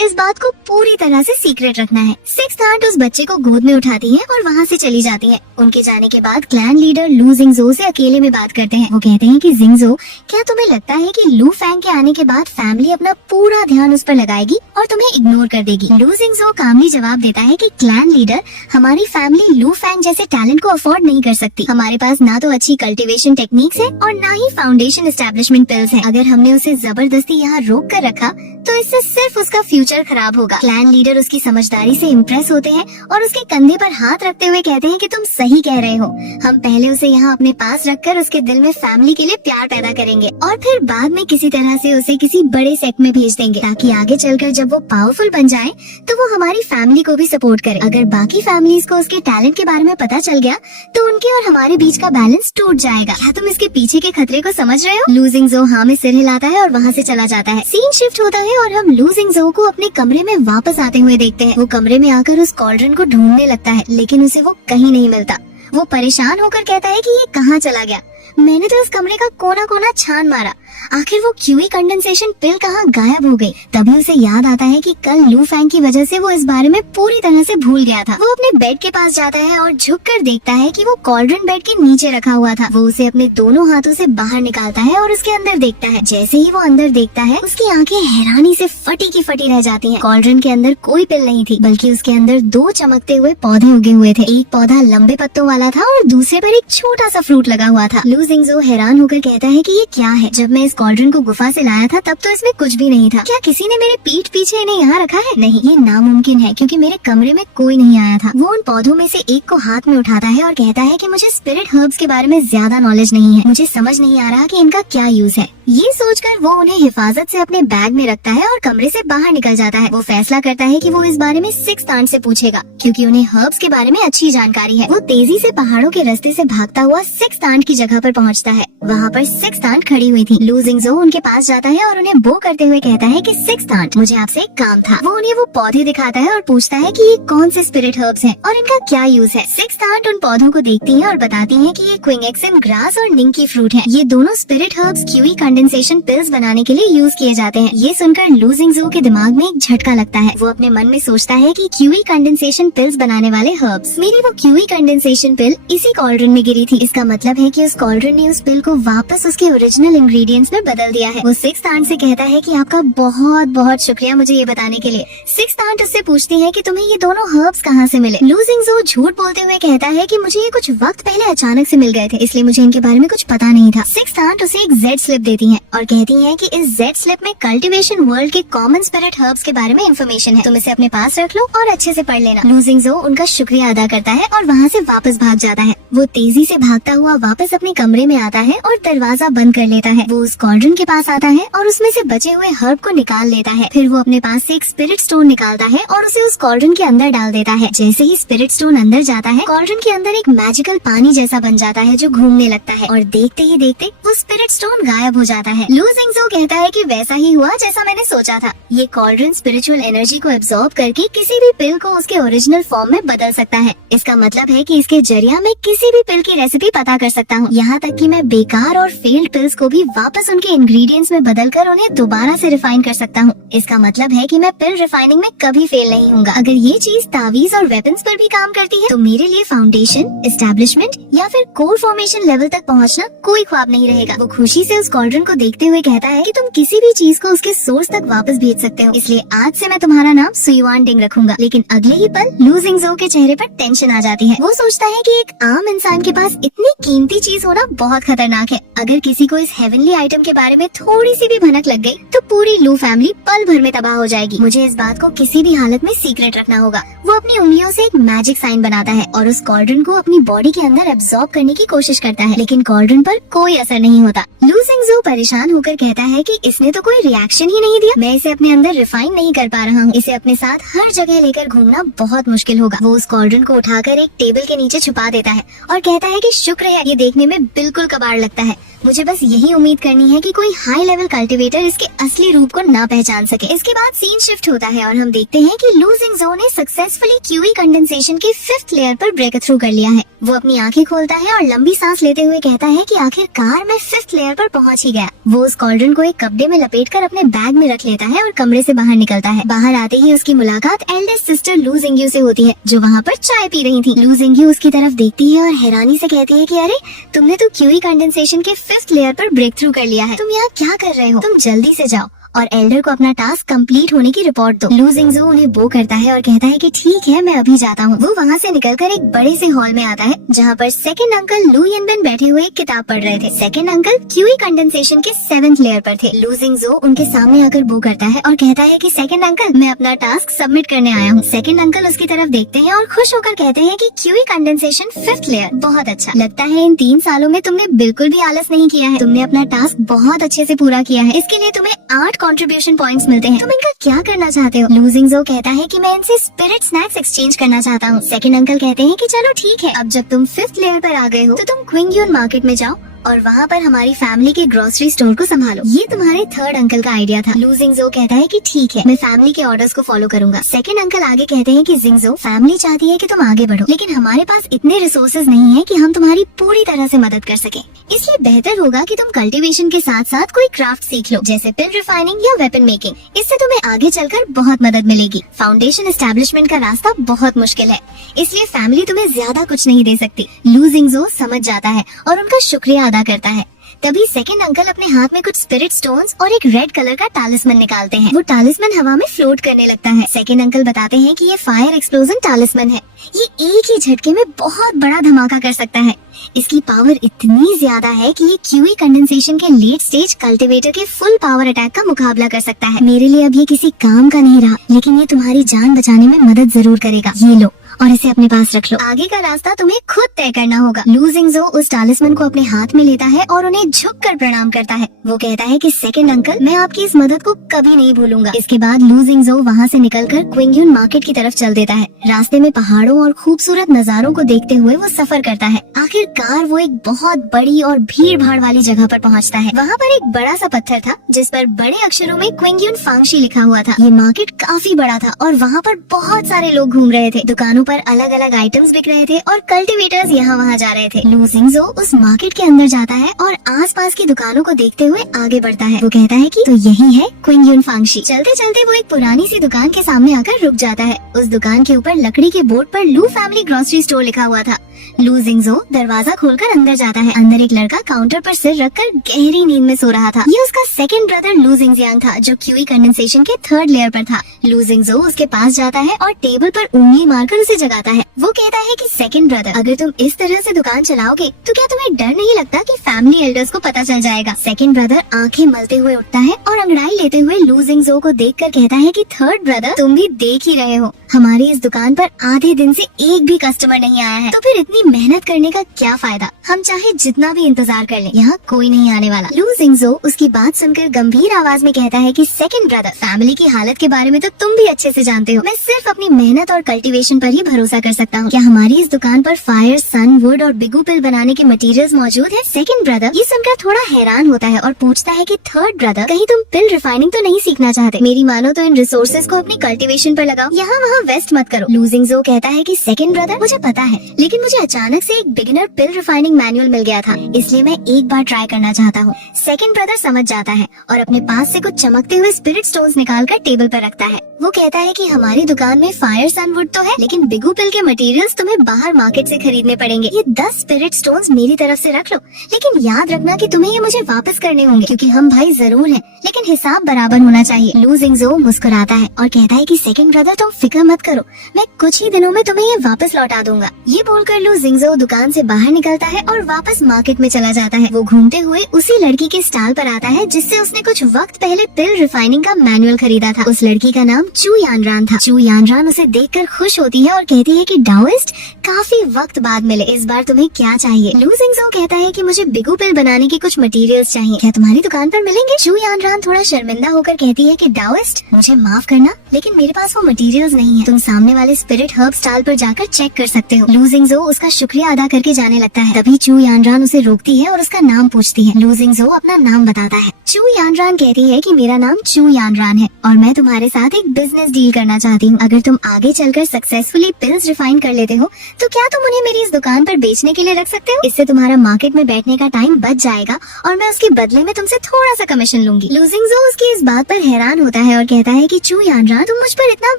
इस बात को पूरी तरह से सीक्रेट रखना है। सिक्स्थ आंट उस बच्चे को गोद में उठाती है और वहाँ से चली जाती है। उनके जाने के बाद क्लैन लीडर लू जिंगजो से अकेले में बात करते हैं। वो कहते हैं कि जिंगजो, क्या तुम्हें लगता है कि लू फैंग के आने के बाद फैमिली अपना पूरा ध्यान उस पर लगाएगी और तुम्हें इग्नोर कर देगी? लू जिंगजो कामली जवाब देता है कि क्लैन लीडर, हमारी फैमिली लू फैंग जैसे टैलेंट को अफोर्ड नहीं कर सकती। हमारे पास ना तो अच्छी कल्टीवेशन टेक्निक्स है और ना ही फाउंडेशन एस्टेब्लिशमेंट पिल्स है। अगर हमने उसे जबरदस्ती यहाँ रोक कर रखा तो इससे सिर्फ उसका फ्यूचर खराब होगा। क्लैन लीडर उसकी समझदारी से इम्प्रेस होते हैं और उसके कंधे पर हाथ रखते हुए कहते हैं कि तुम सही कह रहे हो। हम पहले उसे यहाँ अपने पास रखकर उसके दिल में फैमिली के लिए प्यार पैदा करेंगे और फिर बाद में किसी तरह से उसे किसी बड़े सेक्ट में भेज देंगे ताकि आगे चलकर जब वो पावरफुल बन जाए तो वो हमारी फैमिली को भी सपोर्ट करे। अगर बाकी फैमिलीज को उसके टैलेंट के बारे में पता चल गया तो उनके और हमारे बीच का बैलेंस टूट जाएगा। क्या तुम इसके पीछे के खतरे को समझ रहे हो? लू जिंगजो हाँ में सिर हिलाता है और वहाँ से चला जाता है। सीन शिफ्ट होता है और हम लू जिंगजो को अपने कमरे में वापस आते हुए देखते हैं। वो कमरे में आकर उस कॉल्ड्रन को ढूंढने लगता है लेकिन उसे वो कहीं नहीं मिलता। वो परेशान होकर कहता है कि ये कहाँ चला गया। मैंने तो इस कमरे का कोना कोना छान मारा, आखिर वो क्यूई कंडेंसेशन पिल कहाँ गायब हो गई। तभी उसे याद आता है कि कल लू फैंग की वजह से वो इस बारे में पूरी तरह से भूल गया था। वो अपने बेड के पास जाता है और झुककर देखता है कि वो कॉल्ड्रन बेड के नीचे रखा हुआ था। वो उसे अपने दोनों हाथों से बाहर निकालता है और उसके अंदर देखता है। जैसे ही वो अंदर देखता है उसकी आंखें हैरानी से फटी की फटी रह जाती हैं। कॉल्ड्रन के अंदर कोई पिल नहीं थी बल्कि उसके अंदर दो चमकते हुए पौधे उगे हुए थे। एक पौधा लंबे पत्तों वाला था और दूसरे पर एक छोटा सा फ्रूट लगा हुआ था। लू जिंगजो हैरान होकर कहता है कि ये क्या है? जब मैं इस कॉल्ड्रन को गुफा से लाया था तब तो इसमें कुछ भी नहीं था। क्या किसी ने मेरे पीठ पीछे इन्हें यहाँ रखा है? नहीं, ये नामुमकिन है क्योंकि मेरे कमरे में कोई नहीं आया था। वो उन पौधों में से एक को हाथ में उठाता है और कहता है कि मुझे स्पिरिट हर्ब्स के बारे में ज्यादा नॉलेज नहीं है, मुझे समझ नहीं आ रहा कि इनका क्या यूज है। ये सोचकर वो उन्हें हिफाजत से अपने बैग में रखता है और कमरे से बाहर निकल जाता है। वो फैसला करता है कि वो इस बारे में सिक्स्थ आंट से पूछेगा क्योंकि उन्हें हर्ब्स के बारे में अच्छी जानकारी है। वो तेजी से पहाड़ों के रास्ते से भागता हुआ सिक्स्थ आंट की जगह पर पहुंचता है। वहाँ पर सिक्स्थ आंट खड़ी हुई थी। लू जिंगजो उनके पास जाता है और उन्हें बो करते हुए कहता है कि सिक्स्थ आंट, मुझे आपसे एक काम था। वो उन्हें वो पौधे दिखाता है और पूछता है कि ये कौन से स्पिरिट हर्ब्स हैं और इनका क्या यूज है। सिक्स्थ आंट उन पौधों को देखती है और बताती है कि ये क्विंगेक्सन ग्रास और निंकी फ्रूट है। ये दोनों spirit herbs QE condensation pills बनाने के लिए यूज किए जाते हैं। ये सुनकर लू जिंगजो के दिमाग में एक झटका लगता है। वो अपने मन में सोचता है कि क्यूई कंडेंसेशन पिल्स बनाने वाले हर्ब्स, मेरी वो क्यूई कंडेंसेशन पिल इसी कॉल्ड्रन में गिरी थी। इसका मतलब है कि उस कॉल्ड्रन ने उस पिल को वापस उसके ओरिजिनल इंग्रेडिएंट्स में बदल दिया है। वो सिक्स्थ आंट से कहता है कि आपका बहुत बहुत शुक्रिया मुझे ये बताने के लिए। सिक्स्थ आंट उससे पूछती है कि तुम्हें ये दोनों हर्ब्स कहाँ से मिले। लू जिंगजो झूठ बोलते हुए कहता है कि मुझे ये कुछ वक्त पहले अचानक से मिल गए थे, इसलिए मुझे इनके बारे में कुछ पता नहीं था। सिक्स्थ आंट उसे एक जेड स्लिप देती है और कहती है कि इस जेड स्लिप में कल्टीवेशन वर्ल्ड के कॉमन स्पिरिट हर्ब्स के बारे में इंफॉर्मेशन है, तुम इसे अपने पास रख लो और अच्छे से पढ़ लेना। लू जिंगजो उनका शुक्रिया अदा करता है और वहाँ से वापस भाग जाता है। वो तेजी से भागता हुआ वापस अपने कमरे में आता है और दरवाजा बंद कर लेता है। वो उस कॉल्ड्रन के पास आता है और उसमें से बचे हुए हर्ब को निकाल लेता है। फिर वो अपने पास से एक स्पिरिट स्टोन निकालता है और उसे उस कॉल्ड्रन के अंदर डाल देता है। जैसे ही स्पिरिट स्टोन अंदर जाता है, कॉल्ड्रन के अंदर एक मैजिकल पानी जैसा बन जाता है जो घूमने लगता है और देखते ही देखते वो स्पिरिट स्टोन गायब हो जाता है। लू जिंगजो कहता है कि वैसा ही हुआ जैसा मैंने सोचा था। ये कॉल्ड्रन स्पिरिचुअल एनर्जी को एब्जॉर्ब करके किसी भी पिल को उसके ओरिजिनल फॉर्म में बदल सकता है। इसका मतलब है कि इसके जरिया मैं किसी भी पिल की रेसिपी पता कर सकता हूँ, यहाँ तक कि मैं बेकार और फेल्ड पिल्स को भी वापस उनके इंग्रेडिएंट्स में बदलकर उन्हें दोबारा से रिफाइन कर सकता हूँ। इसका मतलब है कि मैं पिल रिफाइनिंग में कभी फेल नहीं होऊंगा। अगर ये चीज तावीज और वेपन्स पर भी काम करती है तो मेरे लिए फाउंडेशन, एस्टेब्लिशमेंट या फिर कोर फॉर्मेशन लेवल तक पहुँचना कोई ख्वाब नहीं रहेगा। वो खुशी से उस कॉल्ड्रन को देखते हुए कहता है कि तुम किसी भी चीज को उसके सोर्स तक वापस भेज सकते हो, इसलिए आज से मैं तुम्हारा नाम सुयुआन डिंग रखूंगा। लेकिन अगले ही पल लू जिंगजो के चेहरे पर टेंशन आ जाती है। वो सोचता है कि एक आम इंसान के पास इतनी कीमती चीज होना बहुत खतरनाक है। अगर किसी को इस हेवनली आइटम के बारे में थोड़ी सी भी भनक लग गई तो पूरी लू फैमिली पल भर में तबाह हो जाएगी। मुझे इस बात को किसी भी हालत में सीक्रेट रखना होगा। वो अपनी उंगलियों से एक मैजिक साइन बनाता है और उस कॉल्ड्रन को अपनी बॉडी के अंदर एब्जॉर्ब करने की कोशिश करता है, लेकिन कॉल्ड्रन पर कोई असर नहीं होता। लू जिंगजो परेशान होकर कहता है कि इसने तो कोई रिएक्शन ही नहीं दिया, मैं इसे अपने अंदर रिफाइन नहीं कर पा रहा हूँ, इसे अपने साथ हर जगह लेकर घूमना बहुत मुश्किल होगा। वो उस कॉल्ड्रन को उठाकर एक टेबल के नीचे छुपा देता है और कहता है कि शुक्र है, ये देखने में बिल्कुल कबाड़ लगता है। मुझे बस यही उम्मीद करनी है कि कोई हाई लेवल कल्टिवेटर इसके असली रूप को ना पहचान सके। इसके बाद सीन शिफ्ट होता है और हम देखते हैं कि लू जिंगज़ो ने सक्सेसफुली क्यूई कंडेंसेशन के 5th लेयर पर ब्रेक थ्रू कर लिया है। वो अपनी आंखें खोलता है और लंबी सांस लेते हुए कहता है कि आखिरकार मैं 5th लेयर पर पहुंच ही गया। वो उस कॉल्ड्रन को एक कपड़े में लपेटकर अपने बैग में रख लेता है और कमरे से बाहर निकलता है। बाहर आते ही उसकी मुलाकात एल्डेस्ट सिस्टर लू जिंगयू से होती है, जो वहाँ पर चाय पी रही थी। लू जिंगयू उसकी तरफ देखती है और हैरानी से कहती है कि अरे तुमने तो क्यूई कंडेंसेशन के 5th लेयर पर ब्रेक थ्रू कर लिया है। तुम यहाँ क्या कर रहे हो? तुम जल्दी से जाओ और एल्डर को अपना टास्क कंप्लीट होने की रिपोर्ट दो। लू जिंगज़ो उन्हें बो करता है और कहता है कि ठीक है, मैं अभी जाता हूँ। वो वहाँ से निकलकर एक बड़े से हॉल में आता है जहाँ पर सेकंड अंकल लू यनबिन बैठे हुए एक किताब पढ़ रहे थे। सेकंड अंकल क्यूई कंडेंसेशन के 7th लेयर पर थे। लू जिंगज़ो उनके सामने आकर बो करता है और कहता है कि सेकंड अंकल, मैं अपना टास्क सबमिट करने आया हूँ। सेकंड अंकल उसकी तरफ देखते हैं और खुश होकर कहते हैं कि क्यूई कंडेंसेशन 5th लेयर, बहुत अच्छा। लगता है इन 3 सालों में तुमने बिल्कुल भी आलस नहीं किया है। तुमने अपना टास्क बहुत अच्छे से पूरा किया है। इसके लिए तुम्हें 8 कंट्रीब्यूशन पॉइंट्स मिलते हैं। तुम इनका क्या करना चाहते हो? लू जिंगज़ो कहता है कि मैं इनसे स्पिरिट स्नैक्स एक्सचेंज करना चाहता हूँ। सेकंड अंकल कहते हैं कि चलो ठीक है, अब जब तुम 5th लेयर पर आ गए हो तो तुम क्विंगयून मार्केट में जाओ और वहाँ पर हमारी फैमिली के ग्रोसरी स्टोर को संभालो। ये तुम्हारे थर्ड अंकल का आइडिया था। लू जिंगज़ो कहता है कि ठीक है, मैं फैमिली के ऑर्डर्स को फॉलो करूंगा। सेकंड अंकल आगे कहते हैं कि जिंगज़ो, फैमिली चाहती है कि तुम आगे बढ़ो, लेकिन हमारे पास इतने रिसोर्सेज नहीं है कि हम तुम्हारी पूरी तरह से मदद कर सके। इसलिए बेहतर होगा कि तुम कल्टीवेशन के साथ साथ कोई क्राफ्ट सीख लो, जैसे पिल रिफाइनिंग या वेपन मेकिंग। इससे तुम्हें आगे चलकर बहुत मदद मिलेगी। फाउंडेशन एस्टेब्लिशमेंट का रास्ता बहुत मुश्किल है, इसलिए फैमिली तुम्हें ज्यादा कुछ नहीं दे सकती। लू जिंगज़ो समझ जाता है और उनका शुक्रिया अदा करता है। तभी सेकंड अंकल अपने हाथ में कुछ स्पिरिट स्टोन्स और एक रेड कलर का टालिस्मन निकालते हैं। वो टालिस्मन हवा में फ्लोट करने लगता है। सेकंड अंकल बताते हैं कि ये फायर एक्सप्लोजन टालिस्मन है। ये एक ही झटके में बहुत बड़ा धमाका कर सकता है। इसकी पावर इतनी ज्यादा है कि ये क्यूई कंडेंसेशन के लेट स्टेज कल्टीवेटर के फुल पावर अटैक का मुकाबला कर सकता है। मेरे लिए अब ये किसी काम का नहीं रहा, लेकिन ये तुम्हारी जान बचाने में मदद जरूर करेगा। ये लो और इसे अपने पास रख लो। आगे का रास्ता तुम्हें खुद तय करना होगा। लू जिंगज़ो उस टालिस्मन को अपने हाथ में लेता है और उन्हें झुककर प्रणाम करता है। वो कहता है कि सेकंड अंकल, मैं आपकी इस मदद को कभी नहीं भूलूंगा। इसके बाद लू जिंगज़ो वहाँ से निकलकर क्विंगयून मार्केट की तरफ चल देता है। रास्ते में पहाड़ों और खूबसूरत नजारों को देखते हुए वो सफर करता है। आखिरकार वो एक बहुत बड़ी और भीड़ भाड़ वाली जगह पर पहुँचता है। वहाँ पर एक बड़ा सा पत्थर था जिस पर बड़े अक्षरों में क्विंगयून फांगशी लिखा हुआ था। ये मार्केट काफी बड़ा था और वहाँ पर बहुत सारे लोग घूम रहे थे। दुकानों पर अलग अलग आइटम्स बिक रहे थे और कल्टीवेटर्स यहाँ वहाँ जा रहे थे। लू जिंगज़ो उस मार्केट के अंदर जाता है और आसपास की दुकानों को देखते हुए आगे बढ़ता है। वो कहता है कि तो यही है क्विंगयून फांगशी। चलते चलते वो एक पुरानी सी दुकान के सामने आकर रुक जाता है। उस दुकान के ऊपर लकड़ी के बोर्ड पर लू फैमिली ग्रोसरी स्टोर लिखा हुआ था। लू जिंगज़ो दरवाजा खोलकर अंदर जाता है। अंदर एक लड़का काउंटर पर सिर रखकर गहरी नींद में सो रहा था। ये उसका सेकंड ब्रदर लू जिंगजियांग था, जो क्यूई कंडेंसेशन के 3rd लेयर पर था। लू जिंगज़ो उसके पास जाता है और टेबल पर उंगली मारकर उसे जगाता है। वो कहता है कि सेकंड ब्रदर, अगर तुम इस तरह से दुकान चलाओगे तो क्या तुम्हें डर नहीं लगता कि फैमिली एल्डर्स को पता चल जाएगा? सेकंड ब्रदर आंखें मलते हुए उठता है और अंगड़ाई लेते हुए लू जिंगज़ो को देखकर कहता है कि थर्ड ब्रदर, तुम भी देख ही रहे हो, हमारी इस दुकान पर आधे दिन से एक भी कस्टमर नहीं आया है, तो फिर इतनी मेहनत करने का क्या फायदा? हम चाहे जितना भी इंतजार कर लें, यहाँ कोई नहीं आने वाला। लू जिंगज़ो उसकी बात सुनकर गंभीर आवाज में कहता है कि सेकंड ब्रदर, फैमिली की हालत के बारे में तो तुम भी अच्छे से जानते हो। मैं सिर्फ अपनी मेहनत और कल्टीवेशन पर ही भरोसा कर सकता हूँ। क्या हमारी इस दुकान पर फायर, सन, वुड और बिगू पिल बनाने के मटेरियल्स मौजूद है? सेकंड ब्रदर ये सुनकर थोड़ा हैरान होता है और पूछता है कि थर्ड ब्रदर, कहीं तुम पिल रिफाइनिंग तो नहीं सीखना चाहते? मेरी मानो तो इन रिसोर्सेज को अपनी कल्टीवेशन पर लगाओ, यहाँ वहाँ वेस्ट मत करो। लू जिंगज़ो कहता है कि सेकंड ब्रदर, मुझे पता है, लेकिन मुझे अचानक से एक बिगिनर पिल रिफाइनिंग मैनुअल मिल गया था, इसलिए मैं एक बार ट्राई करना चाहता हूँ। सेकंड ब्रदर समझ जाता है और अपने पास से कुछ चमकते हुए स्पिरिट स्टोन्स निकालकर टेबल पर रखता है। वो कहता है कि हमारी दुकान में फायर, सन, वुड तो है, लेकिन बिगू पिल के मटेरियल्स तुम्हें बाहर मार्केट से खरीदने पड़ेंगे। ये 10 स्पिरिट स्टोन्स मेरी तरफ से रख लो, लेकिन याद रखना कि तुम्हें ये मुझे वापस करने होंगे, क्योंकि हम भाई जरूर हैं, लेकिन हिसाब बराबर होना चाहिए। लू जिंगज़ो मुस्कुराता है और कहता है कि सेकंड ब्रदर, तुम फिक्र मत करो, मैं कुछ ही दिनों में तुम्हें ये वापस लौटा दूंगा। ये बोलकर लू जिंगज़ो दुकान से बाहर निकलता है और वापस मार्केट में चला जाता है। वो घूमते हुए उसी लड़की के स्टॉल पर आता है जिससे उसने कुछ वक्त पहले पिल रिफाइनिंग का मैनुअल खरीदा था। उस लड़की का नाम चू यानरान था। चू यानरान उसे देखकर खुश होती है और कहती है कि डाओइस्ट, काफी वक्त बाद मिले, इस बार तुम्हें क्या चाहिए? लू जिंगजो कहता है कि मुझे बिगू पिल बनाने के कुछ मटेरियल्स चाहिए, क्या तुम्हारी दुकान पर मिलेंगे? चू यानरान थोड़ा शर्मिंदा होकर कहती है कि डाओइस्ट, मुझे माफ करना, लेकिन मेरे पास वो मटेरियल्स नहीं है। तुम सामने वाले स्पिरिट हर्ब स्टॉल पर जाकर चेक कर सकते हो। लू जिंगजो उसका शुक्रिया अदा करके जाने लगता है। तभी चू यानरान उसे रोकती है और उसका नाम पूछती है। लू जिंगजो अपना नाम बताता है। चू यानरान कहती है कि मेरा नाम चू यानरान है और मैं तुम्हारे साथ एक बिजनेस डील करना चाहती हूँ। अगर तुम आगे चलकर सक्सेसफुली पिल्स रिफाइन कर लेते हो तो क्या तुम उन्हें मेरी इस दुकान पर बेचने के लिए रख सकते हो? इससे तुम्हारा मार्केट में बैठने का टाइम बच जाएगा और मैं उसके बदले में तुमसे थोड़ा सा कमीशन लूंगी। लू जिंगजो उसकी इस बात पर हैरान होता है और कहता है कि चू यानरान, तुम मुझ पर इतना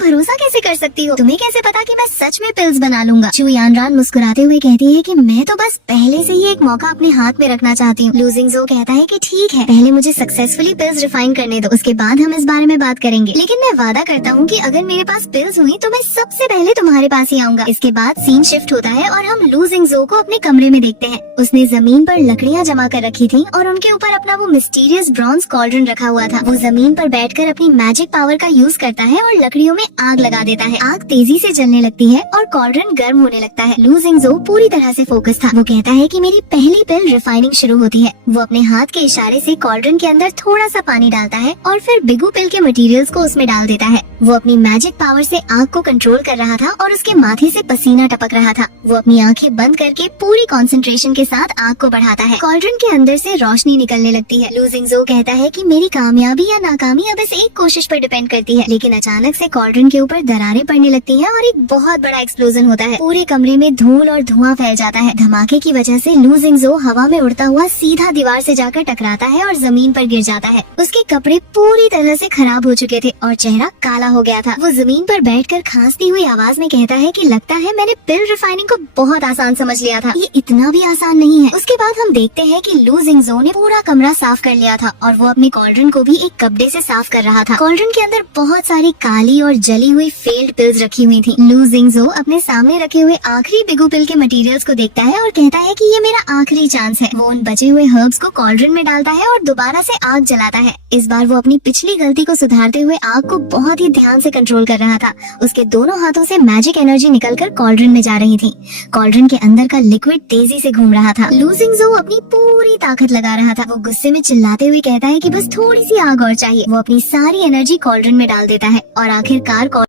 भरोसा कैसे कर सकती हो? तुम्हें कैसे पता कि मैं सच में पिल्स बना लूंगा? चू यानरान मुस्कुराते हुए कहती है कि मैं तो बस पहले से ही एक मौका अपने हाथ में रखना चाहती हूँ। लू जिंगजो कहता है कि ठीक है, पहले मुझे सक्सेसफुली पिल्स रिफाइन करने दो, उसके बाद हम इस बारे में बात करेंगे। लेकिन मैं वादा करता हूँ कि अगर मेरे पास पिल्स हुई तो मैं सबसे पहले तुम्हारे पास ही आऊंगा। इसके बाद सीन शिफ्ट होता है और हम लू जिंगजो को अपने कमरे में देखते हैं। उसने जमीन पर लकड़ियाँ जमा कर रखी थी और उनके ऊपर अपना वो मिस्टीरियस ब्रॉन्ज कॉल्ड्रन रखा हुआ था। वो जमीन पर बैठकर अपनी मैजिक पावर का यूज करता है और लकड़ियों में आग लगा देता है। आग तेजी से जलने लगती है और कॉल्ड्रन गर्म होने लगता है। लू जिंगजो पूरी तरह से फोकस था। वो कहता है कि मेरी पहली पिल रिफाइनिंग शुरू होती है। वो अपने हाथ के इशारे से कॉल्ड्रन के अंदर थोड़ा सा पानी डालता है और फिर बिगू पिल के मटेरियल्स को उसमें डाल देता है। वो अपनी मैजिक पावर से आग को कंट्रोल कर रहा था और उसके माथे से पसीना टपक रहा था। वो अपनी आंखें बंद करके पूरी कंसंट्रेशन के साथ आग को बढ़ाता है। कॉल्ड्रन के अंदर से रोशनी निकलने लगती है। लू जिंगजो कहता है कि मेरी कामयाबी या नाकामी अब इस एक कोशिश पर डिपेंड करती है। लेकिन अचानक से कॉल्ड्रन के ऊपर दरारें पड़ने लगती हैं और एक बहुत बड़ा एक्सप्लोजन होता है। पूरे कमरे में धूल और धुआं फैल जाता है। धमाके की वजह से लू जिंगजो हवा में उड़ता हुआ सीधा दीवार से जाकर टकराता है और जमीन पर गिर जाता है। उसके कपड़े पूरी तरह से खराब हो चुके थे और चेहरा काला हो गया था। वो जमीन पर बैठकर खांसती हुई आवाज में कहता है कि लगता है मैंने पिल रिफाइनिंग को बहुत आसान समझ लिया था, ये इतना भी आसान नहीं है। उसके बाद हम देखते हैं कि लू जिंगजो ने पूरा कमरा साफ कर लिया था और वो अपनी कॉल्ड्रन को भी एक कपड़े से साफ कर रहा था। कॉल्ड्रन के अंदर बहुत सारी काली और जली हुई फेल्ड पिल्स रखी हुई थी। लू जिंगजो अपने सामने रखे हुए आखिरी बिगू पिल के मटेरियल्स को देखता है और कहता है कि ये मेरा आखिरी चांस है। वो उन बचे हुए हर्ब्स को कॉल्ड्रन में डालता है और दोबारा से आग जलाता है। इस बार वो अपनी पिछली गलती को सुधारते हुए आग को बहुत ही ध्यान से कंट्रोल कर रहा था। उसके दोनों हाथों से मैजिक एनर्जी निकलकर कॉल्ड्रन में जा रही थी। कॉल्ड्रन के अंदर का लिक्विड तेजी से घूम रहा था। लू जिंगजो अपनी पूरी ताकत लगा रहा था। वो गुस्से में चिल्लाते हुए कहता है कि बस थोड़ी सी आग और चाहिए। वो अपनी सारी एनर्जी कॉल्ड्रन में डाल देता है और आखिरकार